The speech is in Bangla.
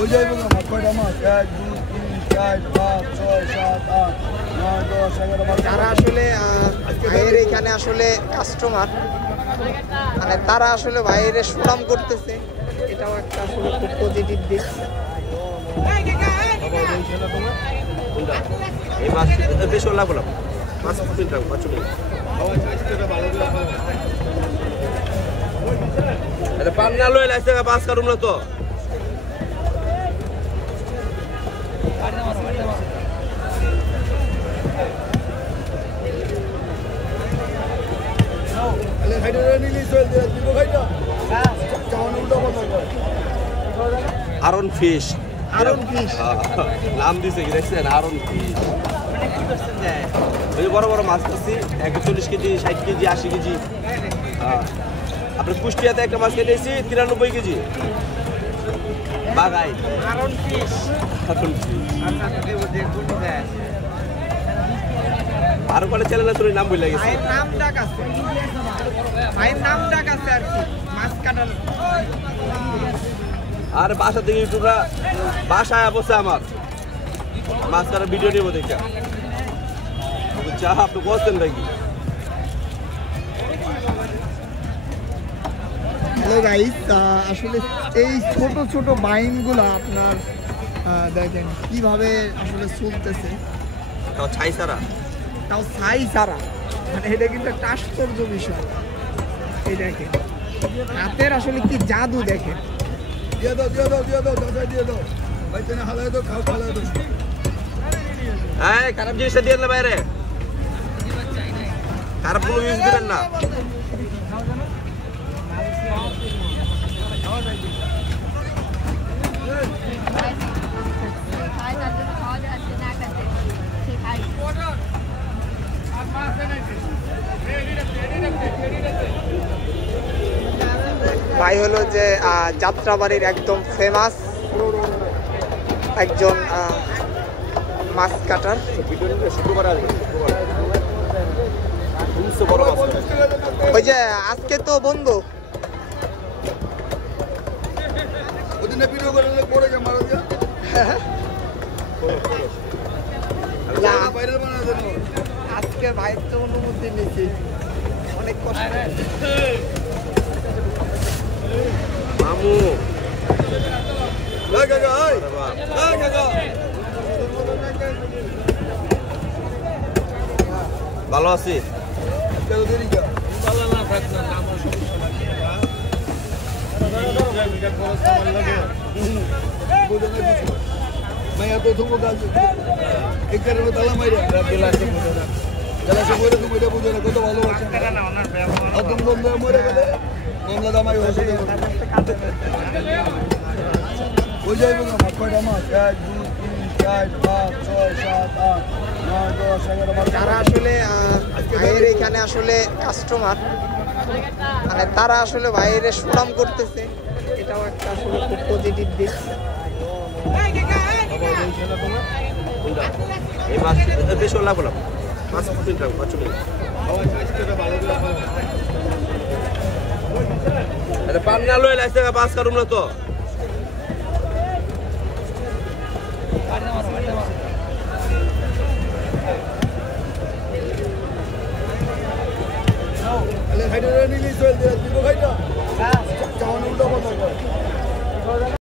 ওই যাইব না কয়টা মাছ 1 2 3 4 5 6 7 8 9 10 11 যারা আসলে ভাইয়ের এখানে আসলে কাস্টমার মানে তারা আসলে ভাইয়ের সুনাম করতেছে, এটাও একটা আসলে খুব পজিটিভ দিক। এই মাছ বেশ লাভ হলাম মাছ কিনতে পাঁচ আরে পান্না লই লাইছে পাঁচ কাটুম না তো আলে হাইডা নিলি চল দে দিব খাইটা চাওন উল্টো বন্ধ কর আরন ফিশ ফিশ নাম দিছে কি দেখছেন আরন ফিশ মানে কি করছেন যায় এই বড় বড় মাছ আছে 41 কেজি 60 কেজি 80 কেজি আপনার কুষ্টিয়াতে একটা মাছ কেটেছি 93 কেজি বাগাই আরন ফিশ আর কোন চ্যানেল আছে নাম ভুলে গেছি ভাইয়ের নাম ডাক আছে আর কি মাছ কাটার। আর বাসা থেকে ইউটিউবরা বাসায় বসে আমার মাছ কাটার ভিডিও নেবো দেখে চা আপনি বলছেন নাকি হ্যালো গাইস, আসলে এই ছোট ছোট বাইনগুলো আপনার দেখেন কিভাবে আসলে চলতেছে, তাও ছাই সারা তাও ছাই ছাড়া, মানে এটা কিন্তু একটা আশ্চর্য বিষয়। এই দেখেন হাতের আসলে কি জাদু দেখেন। দিয়ে দাও দাদা দিয়ে দাও ভাই তেনে হালাই দাও খাও হালাই দাও হ্যাঁ খারাপ জিনিসটা দিয়ে না বাইরে খারাপ কোনো ইউজ দিবেন না ভাই হলো যে যাত্রাবাড়ির একদম ফেমাস একজন মাছ কাটার। ওই যে আজকে তো বন্ধু ওদিনে ভিডিও করে পড়ে যা মারা দিয়া ভাইরাল বানানোর জন্য আজকে ভাইয়ের তো অনুমতি নিয়েছি, অনেক কষ্ট। মামু ভালো আছি मैं तो तुमको गाल एक करे में ताला मारा गिलासे बोले तुम मेरे पूछो ना को तो ভালো আছে আর তুমি বন্ধ মরে গেলে মামলা দামাই হচ্ছে ওই যাইব না কয়টা মাছ 1 2 3 4 5 6 7 8 9 10 11 যারা আসলে ভাইয়ের এখানে আসলে কাস্টমার মানে তারা আসলে ভাইয়ের সুনাম করতেছে, এটাও একটা আসলে খুব পজিটিভ দিক। এই মাছ বেশ লাভ হলাম মাছ কিনতে পাঁচ আরে পান্না লই লাইছে পাঁচ কাটুম না তো আলে হাইডা নিলি চল দে দিব খাইটা চাওন উল্টো বন্ধ কর